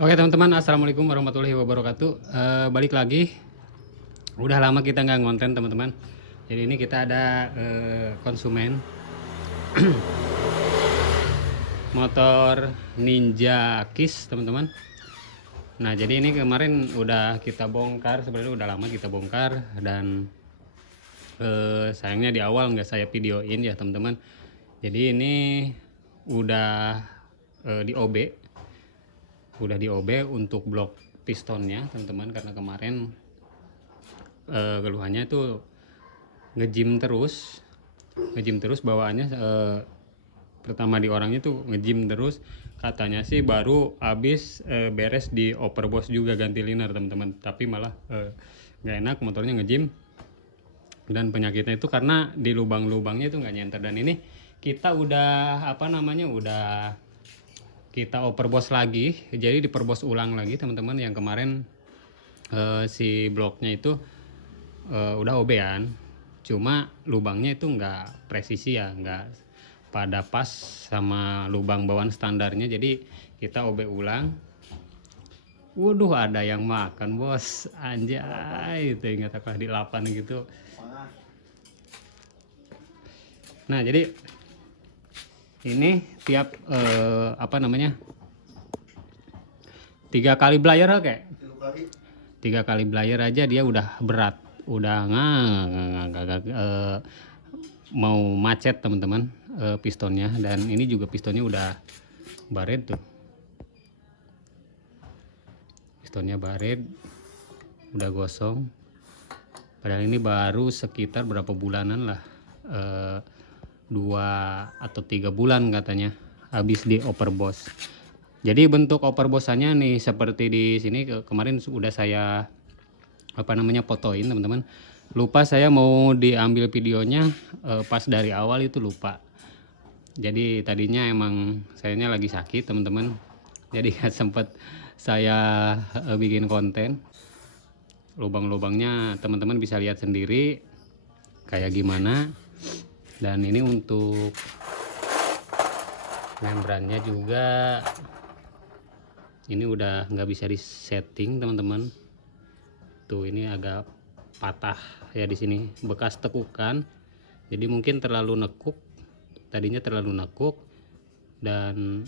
Oke teman-teman, assalamualaikum warahmatullahi wabarakatuh. Balik lagi. Udah lama kita nggak ngonten teman-teman. Jadi ini kita ada konsumen motor Ninja Kiss teman-teman. Nah jadi ini kemarin udah kita bongkar, sebenarnya udah lama kita bongkar dan sayangnya di awal nggak saya videoin ya teman-teman. Jadi ini udah di OB, untuk blok pistonnya teman-teman, karena kemarin keluhannya itu ngejim terus bawaannya. Pertama di orangnya tuh ngejim terus, katanya sih baru habis beres di overboss juga ganti liner teman-teman, tapi malah nggak enak, motornya ngejim. Dan penyakitnya itu karena di lubang-lubangnya itu nggak nyenter. Dan ini kita udah udah kita overboss lagi, jadi diperboss ulang lagi teman-teman. Yang kemarin si bloknya itu udah OB-an, cuma lubangnya itu nggak presisi ya, nggak pada pas sama lubang bawaan standarnya, jadi kita OB ulang. Waduh, ada yang makan bos, anjay, itu ingat apa di 8 gitu. Nah jadi ini tiap 3 kali belayer oke. 3 kali belayer aja dia udah berat, udah mau macet teman-teman pistonnya. Dan ini juga pistonnya udah baret tuh, pistonnya baret, udah gosong. Padahal ini baru sekitar berapa bulanan lah, 2 atau 3 bulan katanya habis di overboss. Jadi bentuk overbossannya nih seperti di sini. Kemarin sudah saya fotoin teman-teman. Lupa saya mau diambil videonya pas dari awal itu, lupa. Jadi tadinya emang sayanya lagi sakit teman-teman, jadi nggak sempet saya bikin konten. Lubang-lubangnya teman-teman bisa lihat sendiri kayak gimana. Dan ini untuk membrannya juga ini udah nggak bisa disetting teman-teman. Tuh ini agak patah ya di sini, bekas tekukan. Jadi mungkin terlalu nekuk, tadinya terlalu nekuk dan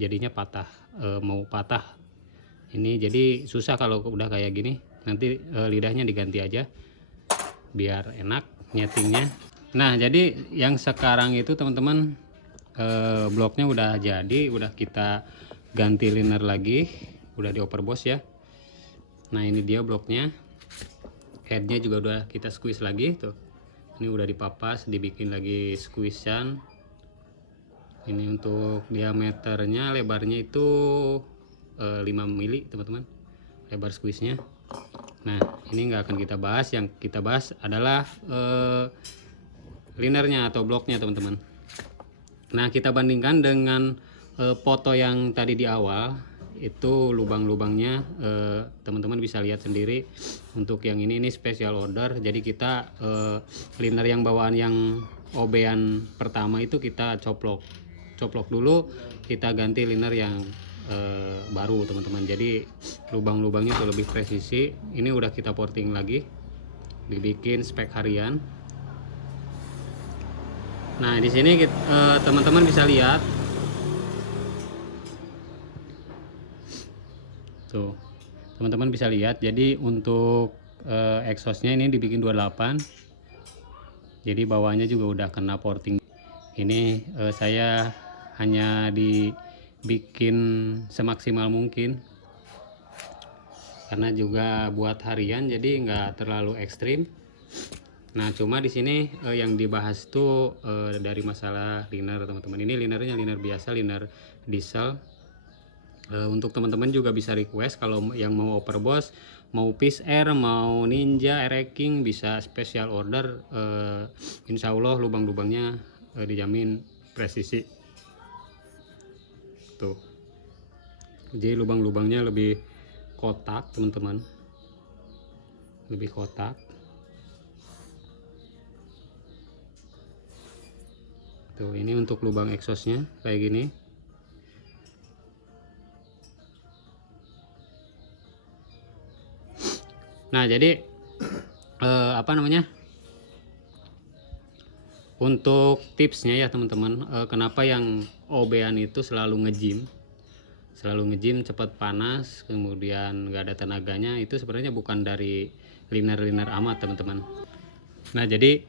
jadinya patah, mau patah ini. Jadi susah kalau udah kayak gini, nanti lidahnya diganti aja biar enak nyetingnya. Nah jadi yang sekarang itu teman-teman, bloknya udah jadi, udah kita ganti liner lagi, udah di overboss ya. Nah ini dia bloknya, headnya juga udah kita squeeze lagi tuh. Ini udah dipapas, dibikin lagi squeeze-an. Ini untuk diameternya, lebarnya itu 5 mili teman-teman, lebar squeeze-nya. Nah ini nggak akan kita bahas, yang kita bahas adalah linernya atau bloknya teman-teman. Nah kita bandingkan dengan foto yang tadi di awal itu, lubang-lubangnya teman-teman bisa lihat sendiri. Untuk yang ini special order, jadi kita liner yang bawaan yang OB-an pertama itu kita coplok dulu, kita ganti liner yang baru teman-teman. Jadi lubang-lubangnya itu lebih presisi. Ini udah kita porting lagi, dibikin spek harian. Nah di sini teman-teman bisa lihat tuh, teman-teman bisa lihat. Jadi untuk exhaustnya ini dibikin 28, jadi bawahnya juga udah kena porting. Ini saya hanya dibikin semaksimal mungkin karena juga buat harian, jadi nggak terlalu ekstrim. Nah cuma di sini yang dibahas tuh dari masalah liner teman-teman. Ini linernya liner biasa, liner diesel. Untuk teman-teman juga bisa request kalau yang mau overboss, mau Peace Air, mau Ninja Air King, bisa special order. Insya Allah lubang-lubangnya dijamin presisi tuh. Jadi lubang-lubangnya lebih kotak teman-teman, lebih kotak tuh. Ini untuk lubang exhaustnya kayak gini. Nah jadi apa namanya, untuk tipsnya ya teman-teman, kenapa yang OB-an itu selalu nge-gym cepat panas kemudian nggak ada tenaganya, itu sebenarnya bukan dari liner amat teman-teman. Nah jadi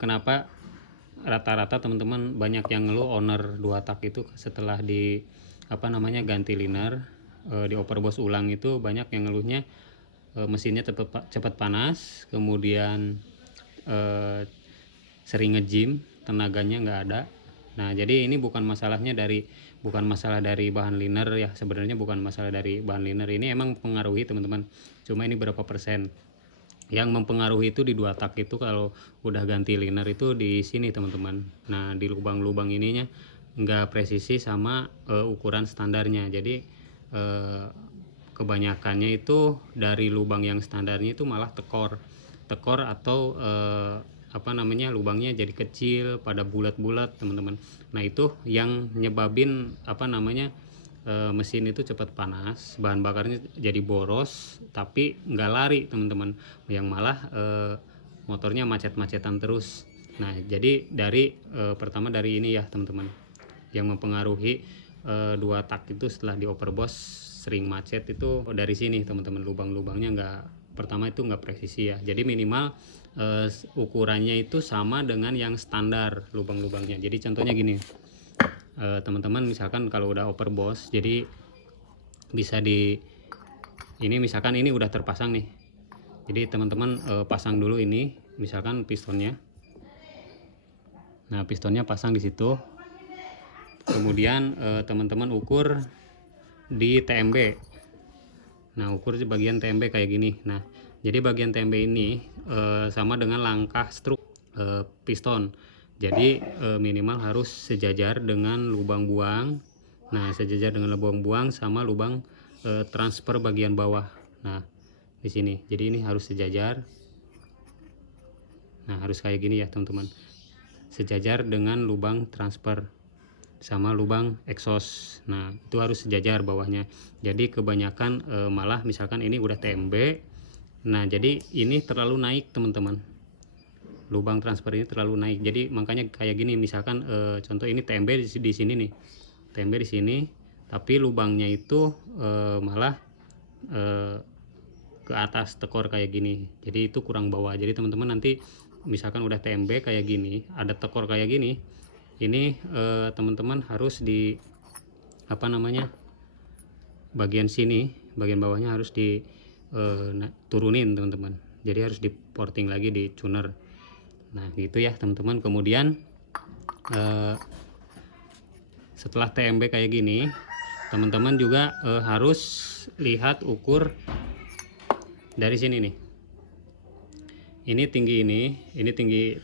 kenapa rata-rata teman-teman banyak yang ngeluh owner 2 tak itu setelah di apa namanya ganti liner, di overboss ulang itu banyak yang ngeluhnya mesinnya cepat panas, kemudian sering nge-gym, tenaganya nggak ada. Nah jadi ini bukan masalah dari bahan liner ya, sebenarnya bukan masalah dari bahan liner, ini emang mempengaruhi teman-teman, cuma ini berapa persen yang mempengaruhi itu di 2 tak itu. Kalau udah ganti liner itu di sini teman-teman, nah di lubang-lubang ininya nggak presisi sama ukuran standarnya. Jadi kebanyakannya itu dari lubang yang standarnya itu malah tekor atau apa namanya, lubangnya jadi kecil pada bulat-bulat teman-teman. Nah itu yang nyebabin apa namanya, mesin itu cepat panas, bahan bakarnya jadi boros tapi nggak lari teman-teman, yang malah motornya macet-macetan terus. Nah jadi dari pertama dari ini ya teman-teman, yang mempengaruhi 2 tak itu setelah di overboss sering macet itu dari sini teman-teman, lubang-lubangnya pertama itu nggak presisi ya. Jadi minimal ukurannya itu sama dengan yang standar lubang-lubangnya. Jadi contohnya gini, teman-teman misalkan kalau udah overboss, jadi bisa ini misalkan ini udah terpasang nih, jadi teman-teman pasang dulu ini misalkan pistonnya. Nah pistonnya pasang di situ, kemudian teman-teman ukur di TMB. Nah ukur di bagian TMB kayak gini. Nah jadi bagian TMB ini sama dengan langkah struk piston. Jadi minimal harus sejajar dengan lubang buang. Nah sejajar dengan lubang buang sama lubang transfer bagian bawah. Nah di sini, jadi ini harus sejajar. Nah harus kayak gini ya teman-teman, sejajar dengan lubang transfer sama lubang exhaust. Nah itu harus sejajar bawahnya. Jadi kebanyakan malah misalkan ini udah TMB, nah jadi ini terlalu naik teman-teman, lubang transfer ini terlalu naik. Jadi makanya kayak gini, misalkan contoh ini TMB di sini nih, TMB di sini, tapi lubangnya itu malah ke atas tekor kayak gini, jadi itu kurang bawah. Jadi teman-teman nanti misalkan udah TMB kayak gini, ada tekor kayak gini, ini teman-teman harus di apa namanya, bagian sini, bagian bawahnya harus di turunin teman-teman, jadi harus di porting lagi di tuner. Nah gitu ya teman-teman. Kemudian setelah TMB kayak gini, teman-teman juga harus lihat ukur dari sini nih, ini tinggi, ini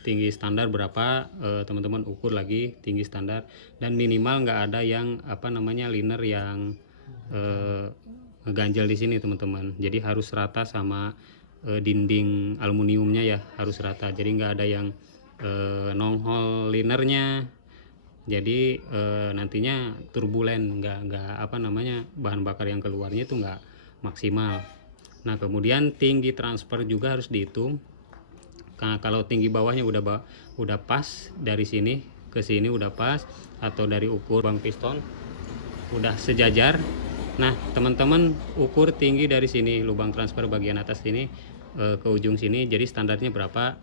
tinggi standar berapa, teman-teman ukur lagi tinggi standar, dan minimal nggak ada yang apa namanya liner yang ngeganjel di sini teman-teman. Jadi harus rata sama dinding aluminiumnya ya, harus rata, jadi nggak ada yang nonghol linernya, jadi nantinya turbulen, nggak apa namanya, bahan bakar yang keluarnya itu nggak maksimal. Nah kemudian tinggi transfer juga harus dihitung. Nah kalau tinggi bawahnya udah pas, dari sini ke sini udah pas, atau dari ukur bang piston udah sejajar. Nah teman-teman ukur tinggi dari sini, lubang transfer bagian atas sini ke ujung sini, jadi standarnya berapa.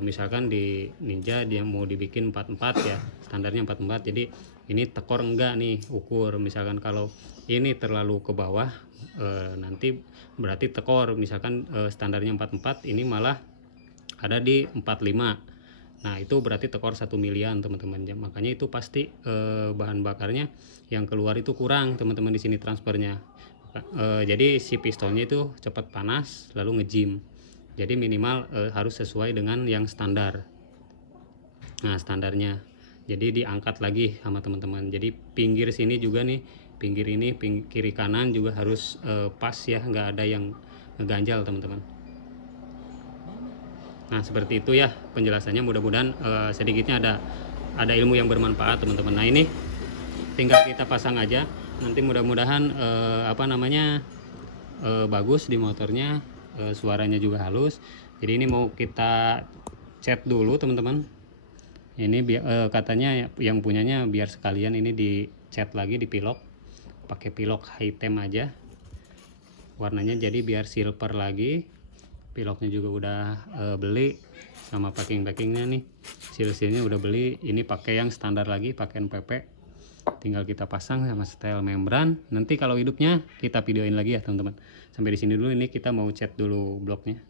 Misalkan di Ninja dia mau dibikin 44 ya, standarnya 44, jadi ini tekor enggak nih, ukur. Misalkan kalau ini terlalu ke bawah nanti berarti tekor, misalkan standarnya 44, ini malah ada di 45, nah itu berarti tekor 1 milian teman-teman. Makanya itu pasti bahan bakarnya yang keluar itu kurang teman-teman di sini transfernya. Jadi si pistonnya itu cepat panas lalu nge-gym, jadi minimal harus sesuai dengan yang standar. Nah standarnya jadi diangkat lagi sama teman-teman. Jadi pinggir sini juga nih, pinggir ini, kiri kanan juga harus pas ya, nggak ada yang ngeganjal teman-teman. Nah seperti itu ya penjelasannya, mudah-mudahan sedikitnya ada ilmu yang bermanfaat teman-teman. Nah ini tinggal kita pasang aja, nanti mudah-mudahan apa namanya bagus di motornya. suaranya juga halus. Jadi ini mau kita cat dulu teman-teman. Ini katanya yang punyanya biar sekalian ini di cat lagi, di pilok, pakai pilok hitam aja warnanya, jadi biar silver lagi. Piloknya juga udah beli sama packingnya nih, seal-sealnya udah beli. Ini pakai yang standar lagi, pakai NPP, tinggal kita pasang sama style membran. Nanti kalau hidupnya kita videoin lagi ya teman-teman. Sampai di sini dulu, ini kita mau cat dulu bloknya.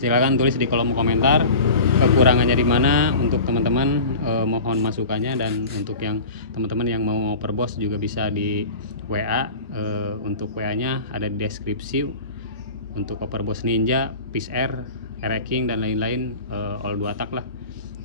Silakan tulis di kolom komentar kekurangannya di mana untuk teman-teman, mohon masukannya. Dan untuk yang teman-teman yang mau overboss juga bisa di WA, untuk WA-nya ada di deskripsi. Untuk overboss Ninja, Peace Air, King dan lain-lain, all 2 tak lah.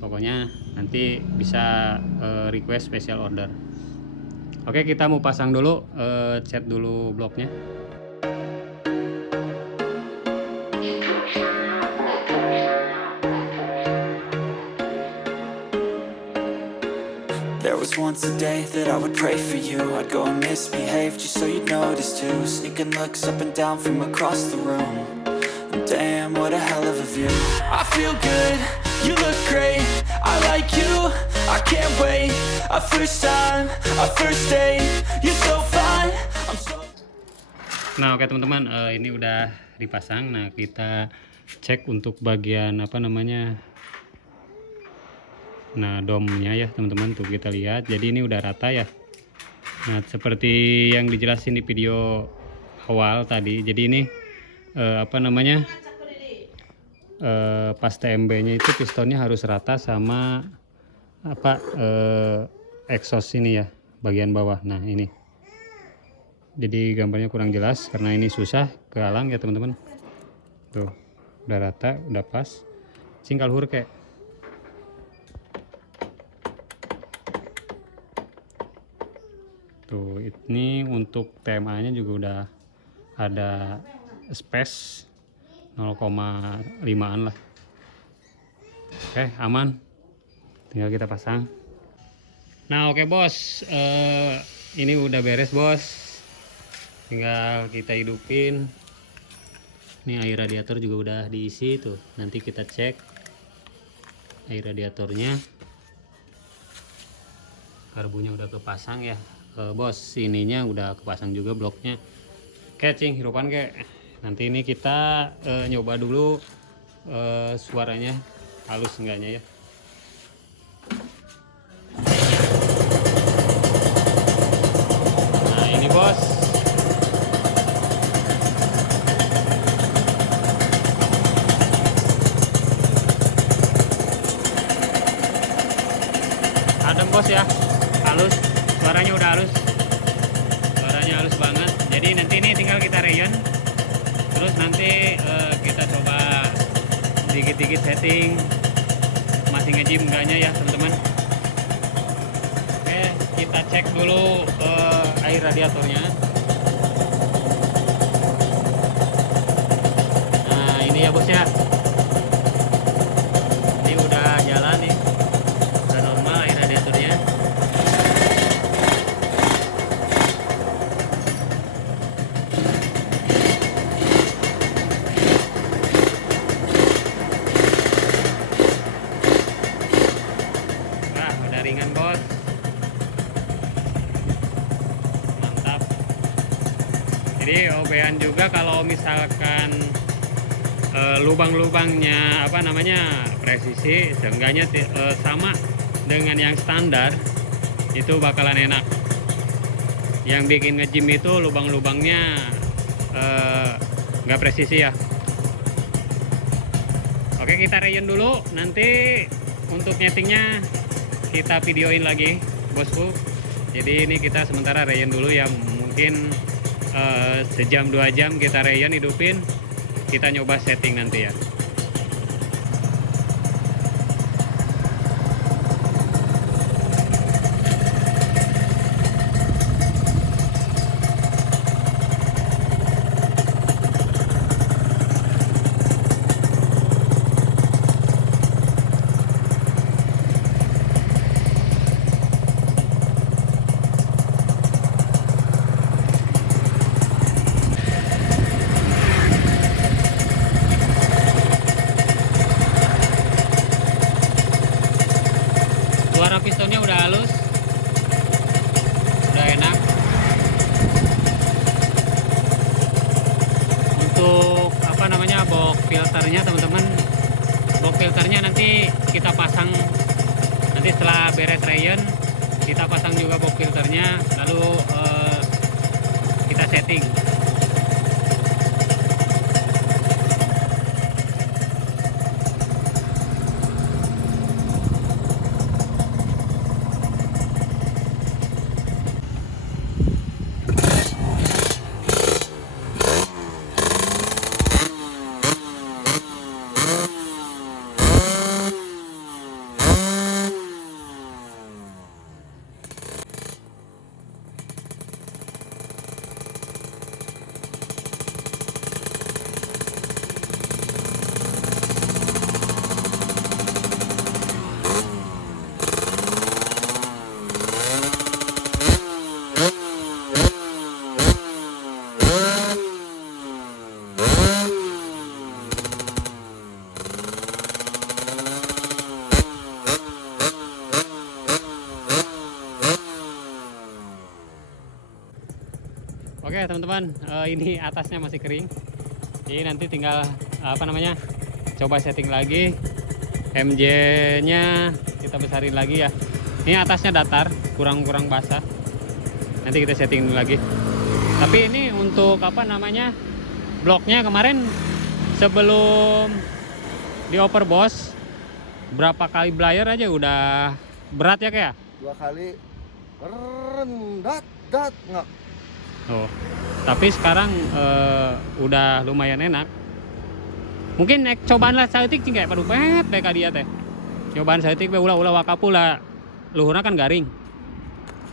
Pokoknya nanti bisa request special order. Oke, kita mau pasang dulu, cat dulu bloknya. There was once a day that I would pray for you. I'd go and misbehave just so you'd notice too. Sneaking looks up and down from across the room. And damn, what a hell of a view. I feel good, you look great. I like you, I can't wait. A first time, a first date. You're so fine, I'm so... Nah oke teman-teman, ini udah dipasang. Nah kita cek untuk bagian apa namanya, nah domnya ya teman-teman, tuh kita lihat. Jadi ini udah rata ya. Nah seperti yang dijelasin di video awal tadi, jadi ini apa namanya, pas TMB nya itu pistonnya harus rata sama apa, exhaust ini ya, bagian bawah. Nah ini jadi gambarnya kurang jelas karena ini susah kehalang ya teman-teman. Tuh udah rata, udah pas, singkal hur kayak. Tuh ini untuk TMA nya juga udah ada space 0,5an lah. Oke aman, tinggal kita pasang. Nah oke bos, ini udah beres bos, tinggal kita hidupin. Ini air radiator juga udah diisi tuh, nanti kita cek air radiatornya. Karbunya udah kepasang ya bos, ininya udah kepasang juga bloknya. Oke cing, hirupan kek. Nanti ini kita nyoba dulu suaranya halus enggaknya ya. Nah ini bos, adem bos ya, halus. Suaranya udah halus, suaranya halus banget. Jadi nanti ini tinggal kita rayon, terus nanti kita coba dikit-dikit setting masih nge-gym enggaknya ya teman-teman. Oke, kita cek dulu air radiatornya. Nah ini ya bos ya, ini udah jalan nih, udah normal air radiatornya. Ringan bos, mantap. Jadi OB-an juga kalau misalkan lubang-lubangnya apa namanya presisi, seenggaknya sama dengan yang standar, itu bakalan enak. Yang bikin nge-gym itu lubang-lubangnya nggak presisi ya. Oke kita rayon dulu, nanti untuk nyetingnya kita videoin lagi bosku. Jadi ini kita sementara rayon dulu ya, mungkin sejam 2 jam kita rayon hidupin, kita nyoba setting nanti ya. filternya teman-teman. Box filternya nanti kita pasang, nanti setelah beres rayon kita pasang juga box filternya, lalu kita setting. Oke teman-teman, ini atasnya masih kering, jadi nanti tinggal coba setting lagi. MJ nya kita besarin lagi ya. Ini atasnya datar, kurang basah, nanti kita setting lagi. Tapi ini untuk bloknya kemarin sebelum dioper bos, berapa kali blyer aja udah berat ya kayak? 2 kali rendat nggak. Oh, tapi sekarang udah lumayan enak. Mungkin cobaan lah saeutik cing kayak padupet bae ka dia teh. Cobaan saeutik bae ulah wakapula. Luhurna kan garing.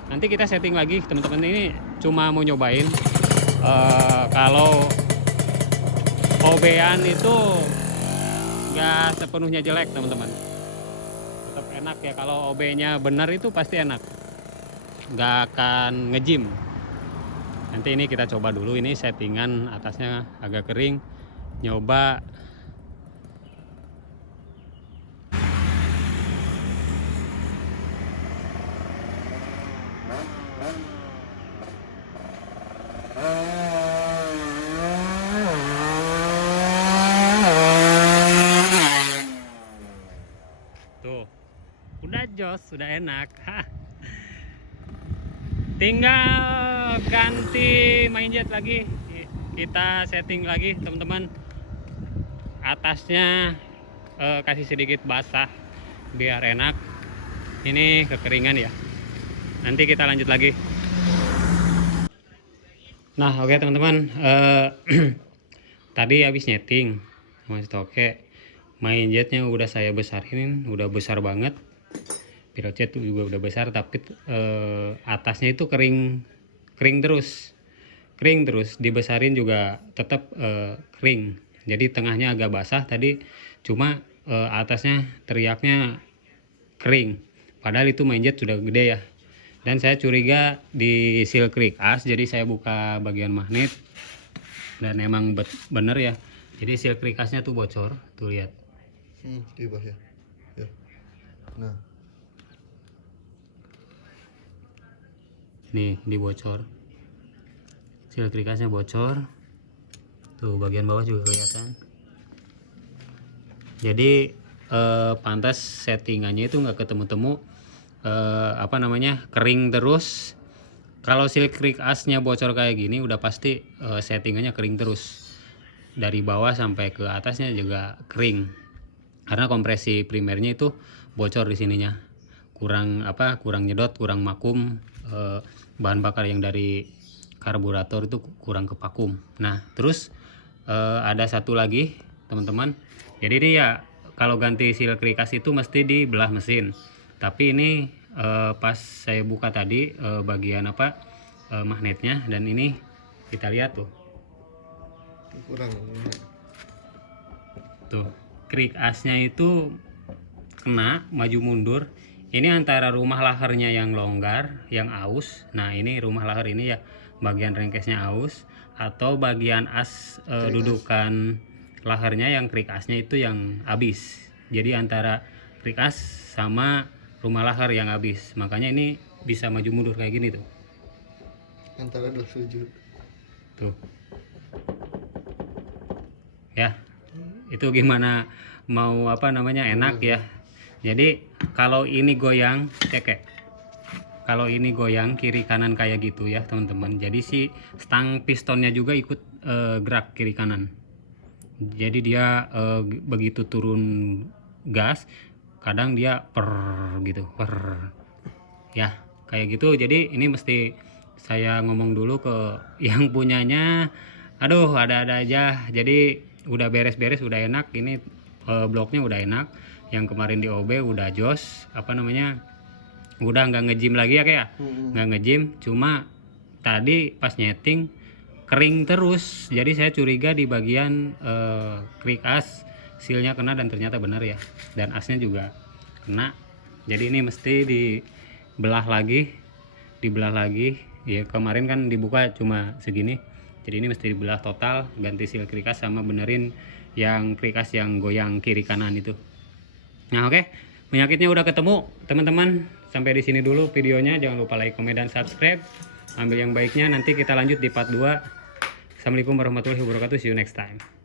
Nanti kita setting lagi teman-teman, ini cuma mau nyobain kalau OB-an itu nggak sepenuhnya jelek teman-teman. Tetap enak ya, kalau OB-nya benar itu pasti enak. Nggak akan ngejim. Nanti ini kita coba dulu, ini settingan atasnya agak kering, nyoba. Tuh, udah jos, sudah enak. Tinggal ganti main jet lagi, kita setting lagi teman-teman. Atasnya kasih sedikit basah biar enak. Ini kekeringan ya, nanti kita lanjut lagi. Nah oke teman-teman, tadi habis nyeting masih oke. Main jetnya udah saya besarin, udah besar banget. Pirocet juga udah besar, tapi atasnya itu kering terus, dibesarin juga tetap kering. Jadi tengahnya agak basah tadi, cuma atasnya teriaknya kering. Padahal itu main jet sudah gede ya. Dan saya curiga di seal creek as, jadi saya buka bagian magnet dan emang bener ya. Jadi seal creek asnya tuh bocor, tuh lihat. Di bawah ya. Nah. Nih dibocor, seal creek asnya bocor, tuh bagian bawah juga kelihatan. Jadi pantas settingannya itu nggak ketemu-temu, kering terus. Kalau seal creek asnya bocor kayak gini udah pasti settingannya kering terus, dari bawah sampai ke atasnya juga kering, karena kompresi primernya itu bocor di sininya, kurang nyedot, kurang makum. Bahan bakar yang dari karburator itu kurang kepakum. Nah terus ada satu lagi teman-teman, jadi dia kalau ganti seal creek as itu mesti dibelah mesin. Tapi ini pas saya buka tadi bagian magnetnya, dan ini kita lihat tuh creek asnya itu kena maju mundur. Ini antara rumah laharnya yang longgar, yang aus. Nah ini rumah lahar ini ya bagian rengkesnya aus, atau bagian as dudukan laharnya yang creek asnya itu yang habis. Jadi antara creek as sama rumah lahar yang habis, makanya ini bisa maju mundur kayak gini tuh. Antara dua sujud. Tuh. Ya. itu gimana mau apa namanya enak ya. Jadi kalau ini goyang cekek, kalau ini goyang kiri kanan kayak gitu ya teman-teman, jadi si stang pistonnya juga ikut gerak kiri kanan. Jadi dia begitu turun gas kadang dia per gitu per ya kayak gitu. Jadi ini mesti saya ngomong dulu ke yang punyanya. Aduh, ada-ada aja. Jadi udah beres-beres, udah enak. Ini bloknya udah enak. Yang kemarin di OB udah jos, apa namanya, udah nggak nge-gym lagi ya kayak, nggak nge-gym. Cuma tadi pas nyeting kering terus. Jadi saya curiga di bagian krik as sealnya kena, dan ternyata benar ya. Dan asnya juga kena. Jadi ini mesti dibelah lagi, ya kemarin kan dibuka cuma segini, jadi ini mesti dibelah total, ganti seal krikas sama benerin yang krikas yang goyang kiri kanan itu. Nah oke, penyakitnya udah ketemu teman-teman. Sampai di sini dulu videonya, jangan lupa like, komen, dan subscribe. Ambil yang baiknya, nanti kita lanjut di part 2. Assalamualaikum warahmatullahi wabarakatuh, see you next time.